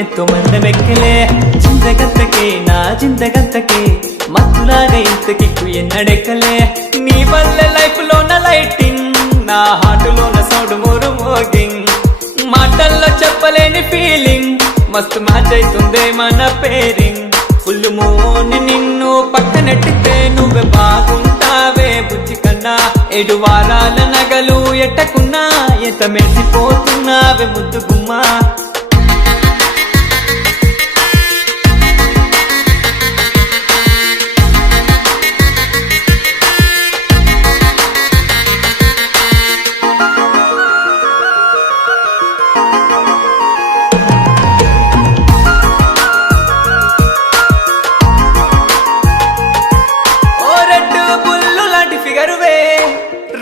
ఎంతో మందమెక్కలే చింతగంతకే నా చింతగంతకే మత్తులాగా ఇంతకిక్కు ఎన్నడెక్కలే నీ వల్ల లైఫ్ లోన లైటింగ్ నా హార్టులోన సౌండ్ మోరు మోగింగ్ మాటల్లో చెప్పలేని ఫీలింగ్ మస్తు మ్యాచ్ అవుతుందే మన పేరింగ్ ఫుల్ మూన్ నిన్ను పక్కనెట్టితే నువ్వే బాగుంటావే బుజ్జి కన్నా 7 వారాల నగలు ఎట్టకున్నా ఎంత మెరిసిపోతున్నావే ముద్దు గుమ్మా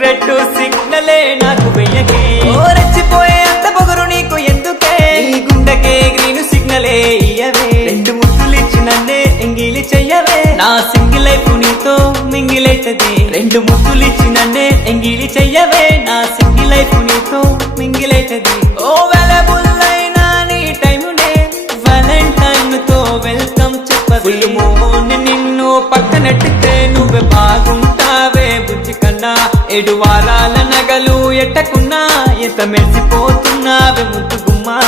రెడ్ సిగ్నలే నాకు వెయ్యకే ఓ రెచ్చిపోయే అంత పొగరు నీకు ఎందుకే నీ గుండెకే గ్రీన్ సిగ్నలే ఇయ్యవే 2 ముద్దులిచ్చి నన్నే ఎంగిలి చెయ్యవే నా సింగిల్ లైఫ్ నీతో మింగిలైతది 2 ముద్దులిచ్చి నన్నే ఎంగిలి చెయ్యవే నా సింగిల్ లైఫ్ నీతో మింగిలైతది ఓ అవైలబుల్ అయినా నీ టైమునే వాలెంటైన్ తో వెల్కమ్ చెప్పవే ఫుల్ మూన్ నిన్ను పక్కనెట్టితే నువ్వే బాగుంటావే బుజ్జి కన్నా 7 వారాల నగలు ఎట్టకున్నా ఎంత మెరిసిపోతున్నావే ముద్దు గుమ్మా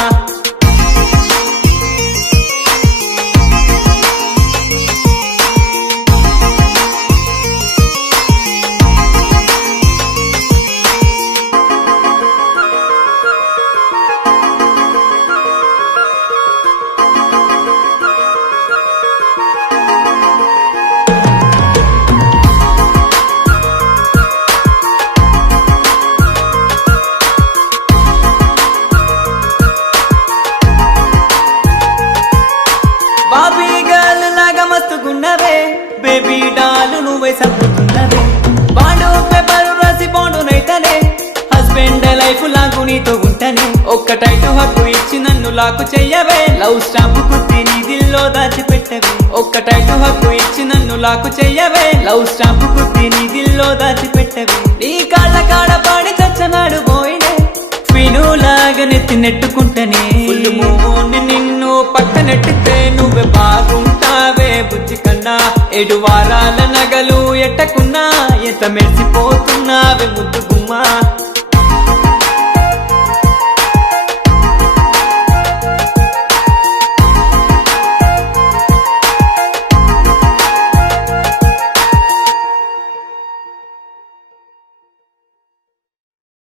బాబీ గర్ల్ లాగా మస్తుగున్నవే బేబీ డాలు నువ్వే సంపుతున్నవే బాండు పేపర్ రాసి బాండు నైతనే హస్బెండ్ లైఫ్ లాగు నీతో ఉంటనే ఒక్క టైట్ హక్కు ఇచ్చి నన్ను లాకు చెయ్యవే లవ్ స్టాంప్ కుత్తి నీ దిల్లో దాచిపెట్టవే ఒక్క టైట్ హక్కు ఇచ్చి నన్ను లాకు చెయ్యవే లవ్ స్టాంప్ కుత్తి నీ దిల్లో దాచిపెట్టవే నీ కాళ్ళ కాడ పాడి చచ్చనాడు పోయినే వినులాగా నెత్తి నెట్టుకుంటనే ఫుల్ మూన్ నిన్ను పక్కనెట్టితే నువ్వే బాగుంటావే బుజ్జి కన్నా 7 వారాల నగలు ఎట్టకున్నా ఎంత మెరిసిపోతున్నావే ముద్దు